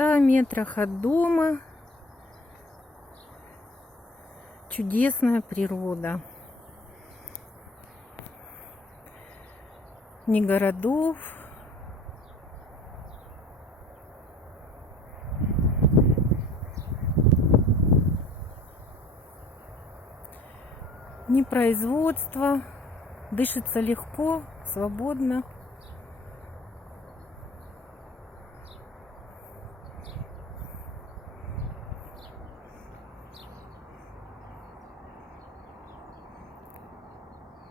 100 метрах от дома чудесная природа. Ни городов, ни производства. Дышится легко, свободно.